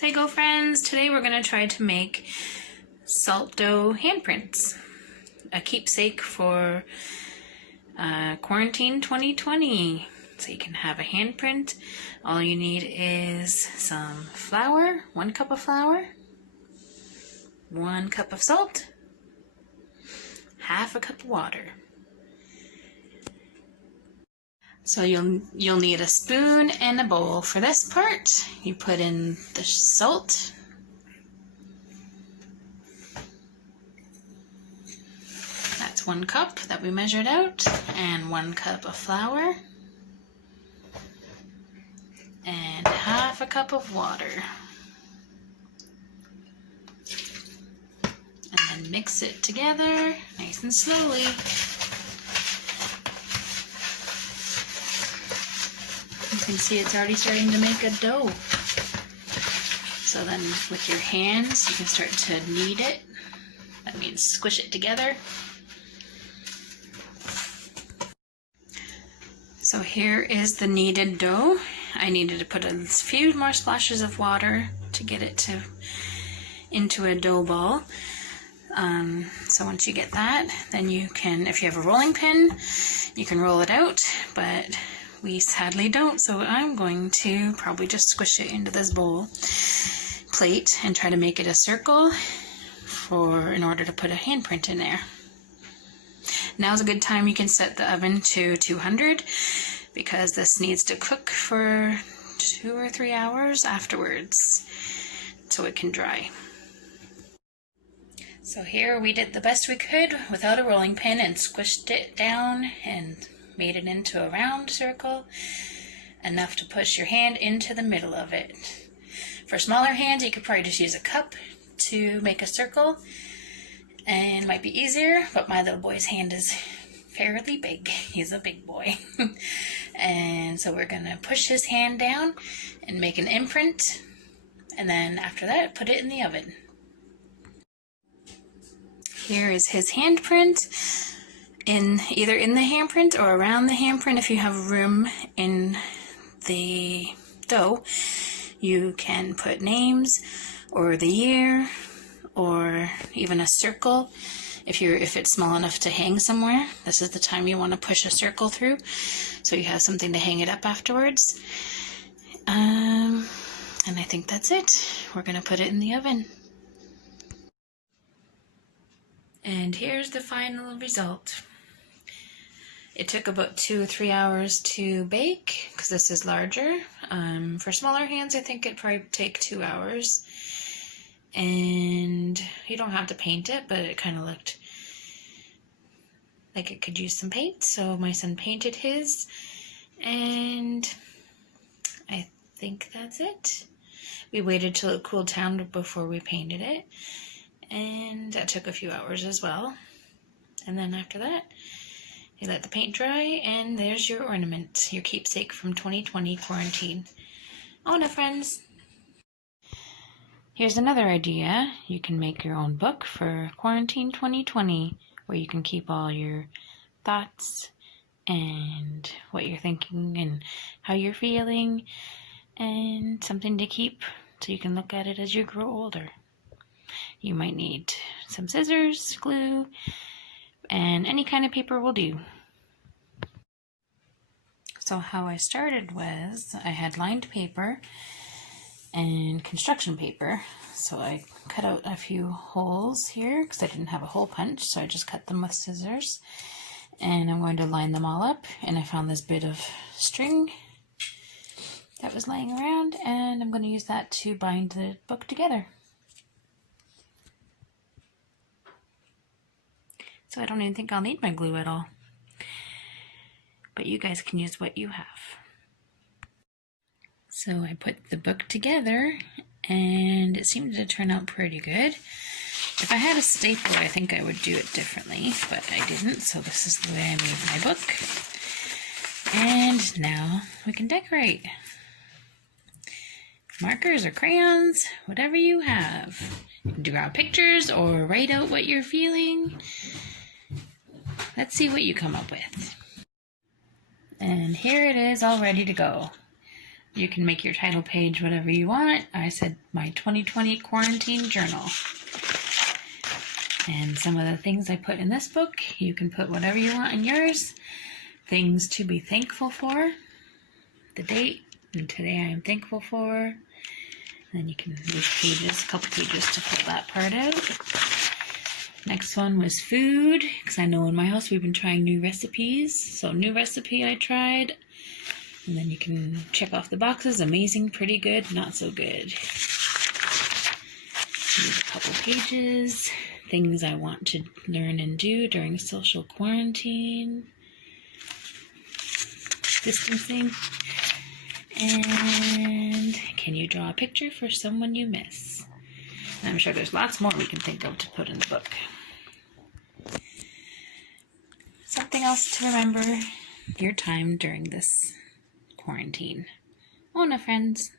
Hey Go Friends! Today we're going to try to make salt dough handprints, a keepsake for quarantine 2020. So you can have a handprint. All you need is some flour, 1 cup of flour, 1 cup of salt, half a cup of water. So you'll need a spoon and a bowl. For this part, you put in the salt. That's 1 cup that we measured out, and 1 cup of flour, and half a cup of water. And then mix it together nice and slowly. You can see it's already starting to make a dough. So then with your hands, you can start to knead it. That means squish it together. So here is the kneaded dough. I needed to put a few more splashes of water to get it into a dough ball. So once you get that, then you can, if you have a rolling pin, you can roll it out, but we sadly don't, so I'm going to probably just squish it into this bowl plate and try to make it a circle in order to put a handprint in there. Now's a good time. You can set the oven to 200 because this needs to cook for 2 or 3 hours afterwards so it can dry. So here we did the best we could without a rolling pin and squished it down and made it into a round circle, enough to push your hand into the middle of it. For smaller hands, you could probably just use a cup to make a circle, and it might be easier, but my little boy's hand is fairly big. He's a big boy. And so we're going to push his hand down and make an imprint, and then after that, put it in the oven. Here is his handprint. Either in the handprint or around the handprint. If you have room in the dough, you can put names or the year or even a circle. If it's small enough to hang somewhere, this is the time you want to push a circle through so you have something to hang it up afterwards. And I think that's it. We're going to put it in the oven. And here's the final result. It took about 2 or 3 hours to bake because this is larger. For smaller hands, I think it'd probably take 2 hours. And you don't have to paint it, but it kind of looked like it could use some paint. So my son painted his, and I think that's it. We waited till it cooled down before we painted it, and that took a few hours as well. And then after that, you let the paint dry, and there's your ornament, your keepsake from 2020 quarantine. Oh no, friends! Here's another idea. You can make your own book for quarantine 2020, where you can keep all your thoughts and what you're thinking and how you're feeling, and something to keep so you can look at it as you grow older. You might need some scissors, glue, and any kind of paper will do. So how I started was I had lined paper and construction paper. So I cut out a few holes here because I didn't have a hole punch, so I just cut them with scissors. And I'm going to line them all up, and I found this bit of string that was laying around, and I'm going to use that to bind the book together. So I don't even think I'll need my glue at all. But you guys can use what you have. So I put the book together, and it seemed to turn out pretty good. If I had a stapler, I think I would do it differently, but I didn't, so this is the way I made my book. And now we can decorate. Markers or crayons, whatever you have. You can draw pictures or write out what you're feeling. Let's see what you come up with. And here it is all ready to go. You can make your title page whatever you want. I said my 2020 quarantine journal. And some of the things I put in this book, you can put whatever you want in yours. Things to be thankful for. The date, and today I am thankful for. And then you can leave pages, a couple pages to fill that part out. Next one was food, because I know in my house we've been trying new recipes. So new recipe I tried. And then you can check off the boxes. Amazing, pretty good, not so good. Here's a couple pages. Things I want to learn and do during social quarantine. Distancing. And can you draw a picture for someone you miss? And I'm sure there's lots more we can think of to put in the book. Something else to remember your time during this quarantine. Mona, friends.